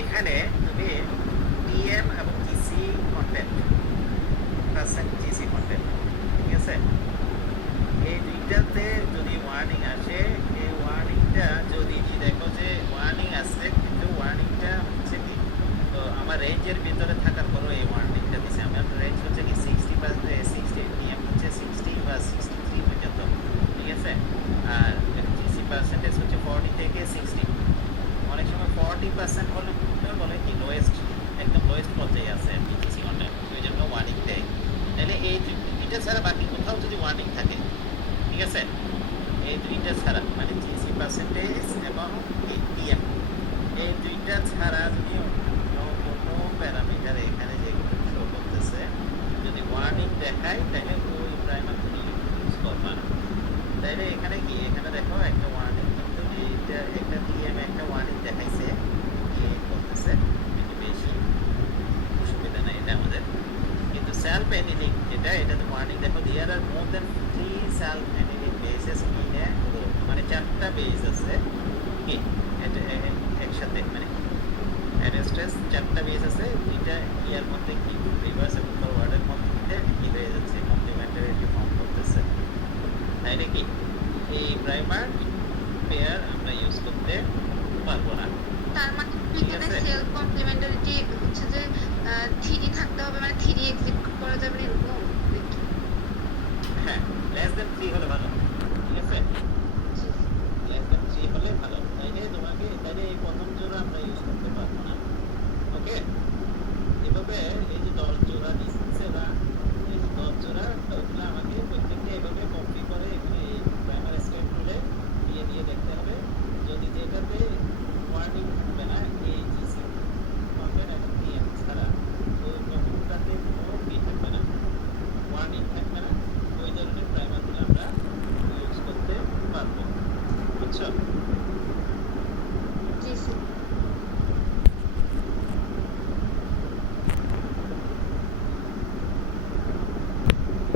এখানে তুমি টিএম এবং GC content percent GC content, ঠিক আছে? এই দুইটাতে যদি ওয়ার্নিং আসে, এই ওয়ার্নিংটা যদি দেখো যে ওয়ার্নিং আসছে কিন্তু ওয়ার্নিংটা হচ্ছে কি, তো আমার রেঞ্জের ভিতরে থাকার পরও এই ওয়ার্নিংটা দিচ্ছে। আমার রেঞ্জ হচ্ছে কি 60 টিএম হচ্ছে 60 বা 63 পর্যন্ত, ঠিক আছে? আর জিসি পার্সেন্টেজ হচ্ছে 40 থেকে 60। অনেক সময় 40% হলে বলে কি লোয়েস্ট, একদম লোয়েস্ট পর্যায়ে আছে আর কি জিসি কন্টেন্ট, ওই জন্য ওয়ার্নিং দেয়। তাহলে এই দুইটা ছাড়া বাকি কোথাও যদি ওয়ার্নিং থাকে, ঠিক আছে, এই দুইটা ছাড়া মানে জিসি পার্সেন্টেজ এবং টিএম, এই দুইটা ছাড়া যদি অন্য কোনো প্যারামিটার এখানে যেগুলো শো করতেছে যদি ওয়ার্নিং দেখায় তাহলে ওই প্রাইমার তুমি ইউজ করবা না। তাইলে এখানে কি, এখানে দেখো একটা ওয়ার্নিং কিন্তু এইটা একটা টিএম একটা ওয়ার্নিং দেখাইছে, কি করতেছে একটু বেশি অসুবিধা নেই এটা আমাদের। কিন্তু সেলফ এনিলিং যেটা, এটাতে ওয়ার্নিং দেখো there are more than 3 self annealing bases in a row, মানে 4টা বেস আছে কি এটা একসাথে, মানে অ্যারেস্টেস 4টা বেস আছে, এটা ইয়ার মধ্যে কি রিভার্স এবং ফরওয়ার্ডের মধ্যে কি হয়ে যাচ্ছে, কমপ্লিমেন্টারিটি ফর্ম করতেছে। তাইলে কি এই প্রাইমার পেয়ার আমরা ইউজ করতে পারবো না। তার মানে ঠিক এখানে আছে, সেলফ কমপ্লিমেন্টারিটি হচ্ছে যে 3 থাকতে হবে, মানে 3 এক্সিকিউট করা যাবে না এরকম। হ্যাঁ লেস দেন 3 হলে ভালো, ঠিক আছে, লেস দেন 3 হলে ভালো। তাইলে তোমাকে তাইলে এই প্রথম জোড়া আমরা ইউজ করতে পারবো না। ওকে, এভাবে এই যে 10 জোড়া দিচ্ছে না, এই যে 10 জোড়া, ওগুলো আমাকে প্রত্যেকটা এভাবে কপি করে এখানে এই প্রাইমার স্টেপ খুলে দিয়ে দিয়ে দেখতে হবে। যদি যেটাতে ওয়ার্নিং থাকবে না, এই জিসি কন্টেন্ট এবং টিএম ছাড়া ওই কোনটাতে কোনো কি থাকবে না, ওয়ার্নিং থাকবে না, ওই ধরনের প্রাইমারগুলো আমরা ইউজ করতে পারবো। বুঝছো?